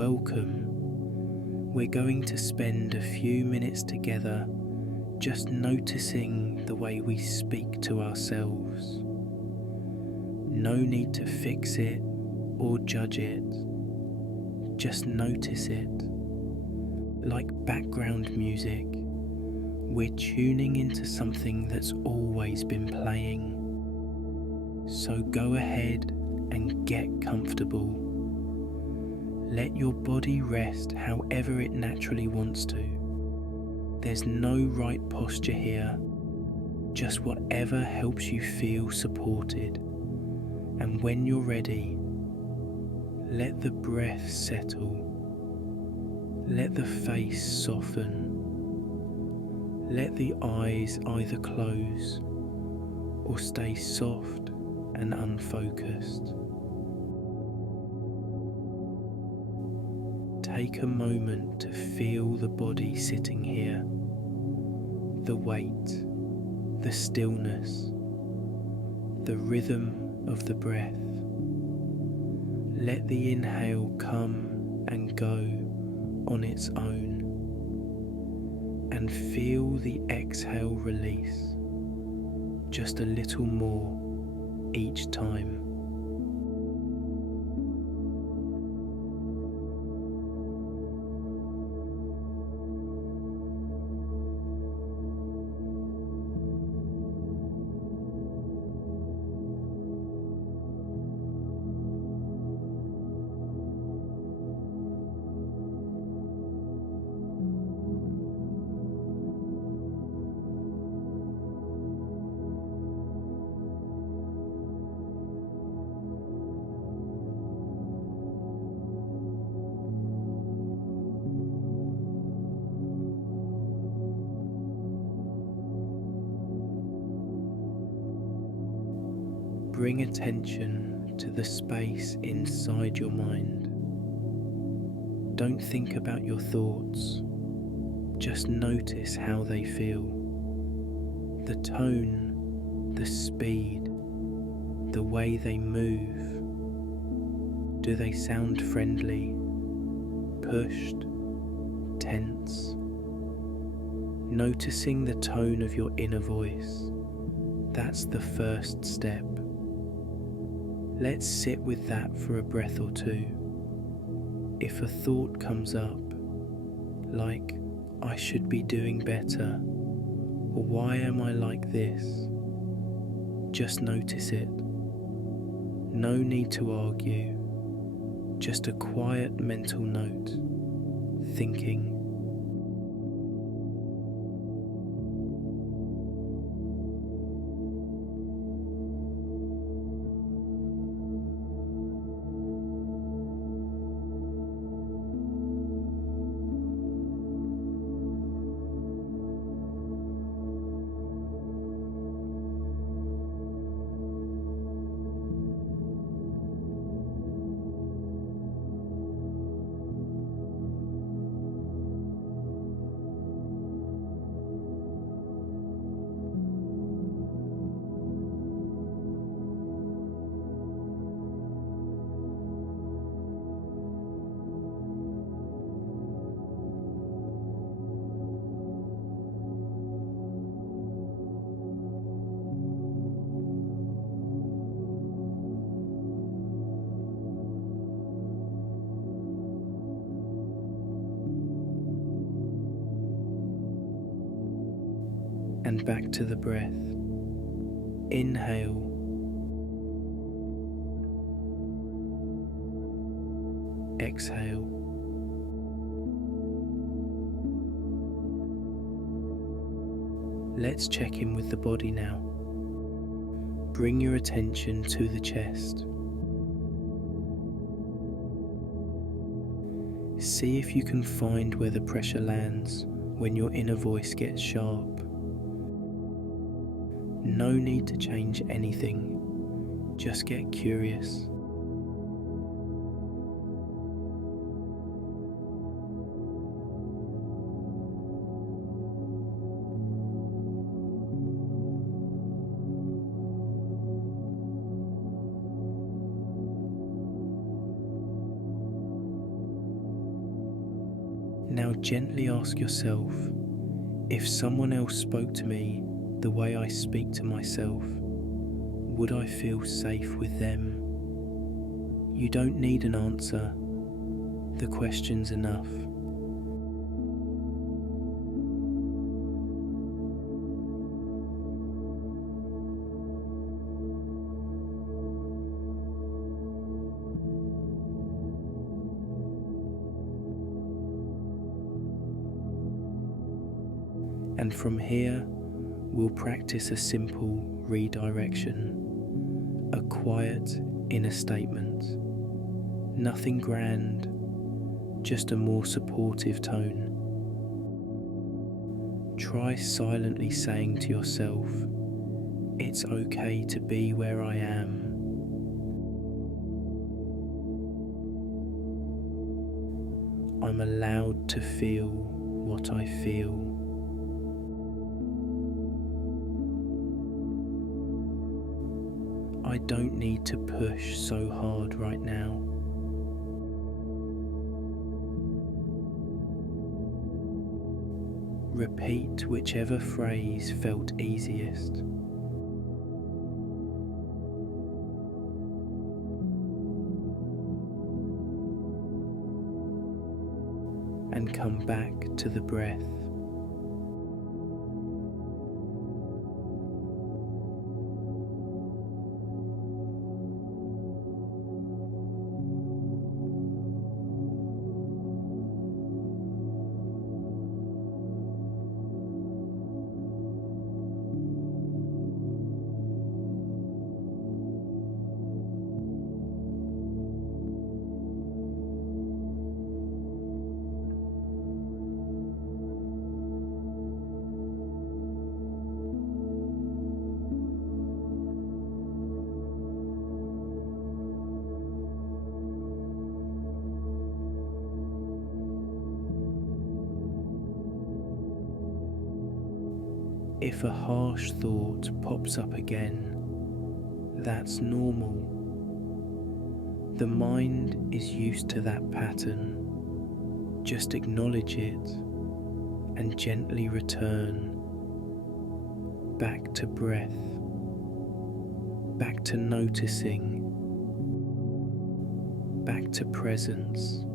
welcome. We're going to spend a few minutes together just noticing the way we speak to ourselves. No need to fix it or judge it. Just notice it. Like background music, we're tuning into something that's always been playing. So go ahead and get comfortable. Let your body rest however it naturally wants to. There's no right posture here, just whatever helps you feel supported. And when you're ready, let the breath settle. Let the face soften. Let the eyes either close or stay soft and unfocused. Take a moment to feel the body sitting here, the weight, the stillness, the rhythm of the breath. Let the inhale come and go on its own, and feel the exhale release just a little more each time. Bring attention to the space inside your mind. Don't think about your thoughts, just notice how they feel. The tone, the speed, the way they move. Do they sound friendly, pushed, tense? Noticing the tone of your inner voice, that's the first step. Let's sit with that for a breath or two. If a thought comes up, like, I should be doing better, or why am I like this? Just notice it. No need to argue, just a quiet mental note, thinking. And back to the breath. Inhale. Exhale. Let's check in with the body now. Bring your attention to the chest. See if you can find where the pressure lands when your inner voice gets sharp. No need to change anything, just get curious. Now gently ask yourself, if someone else spoke to me the way I speak to myself, would I feel safe with them? You don't need an answer. The question's enough. And from here, we'll practice a simple redirection, a quiet inner statement. Nothing grand, just a more supportive tone. Try silently saying to yourself, it's okay to be where I am. I'm allowed to feel what I feel. I don't need to push so hard right now. Repeat whichever phrase felt easiest. And come back to the breath. If a harsh thought pops up again, that's normal. The mind is used to that pattern. Just acknowledge it and gently return back to breath, back to noticing, back to presence.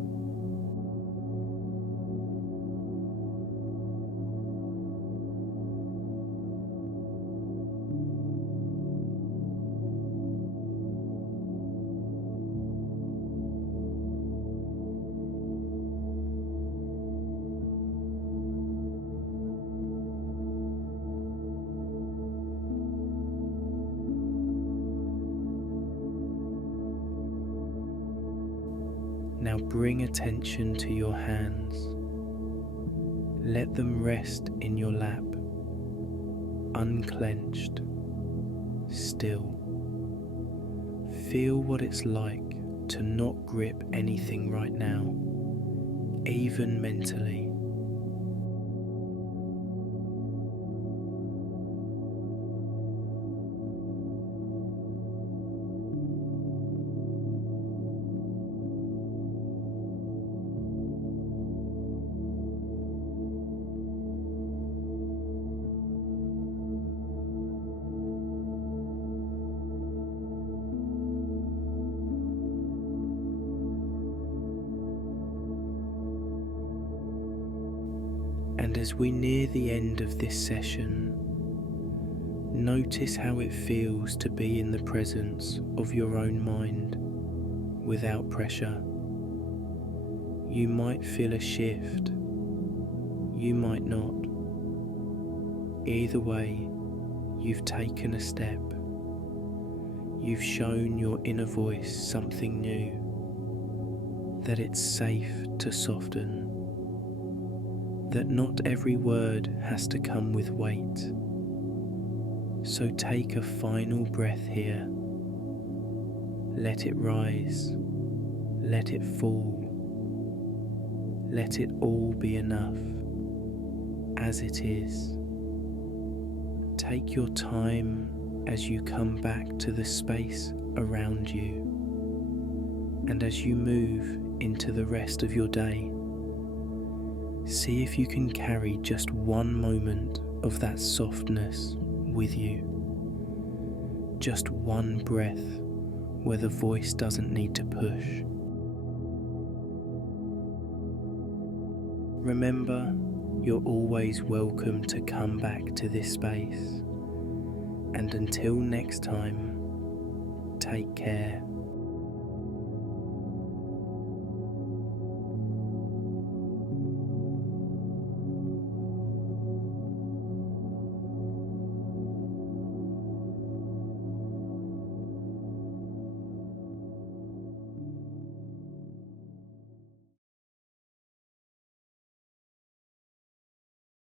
Now bring attention to your hands. Let them rest in your lap, unclenched, still. Feel what it's like to not grip anything right now, even mentally. And as we near the end of this session, notice how it feels to be in the presence of your own mind without pressure. You might feel a shift, you might not. Either way, you've taken a step. You've shown your inner voice something new, that it's safe to soften. That not every word has to come with weight. So take a final breath here. Let it rise, let it fall, let it all be enough, as it is. Take your time as you come back to the space around you, and as you move into the rest of your day. See if you can carry just one moment of that softness with you. Just one breath where the voice doesn't need to push. Remember, you're always welcome to come back to this space. And until next time, take care.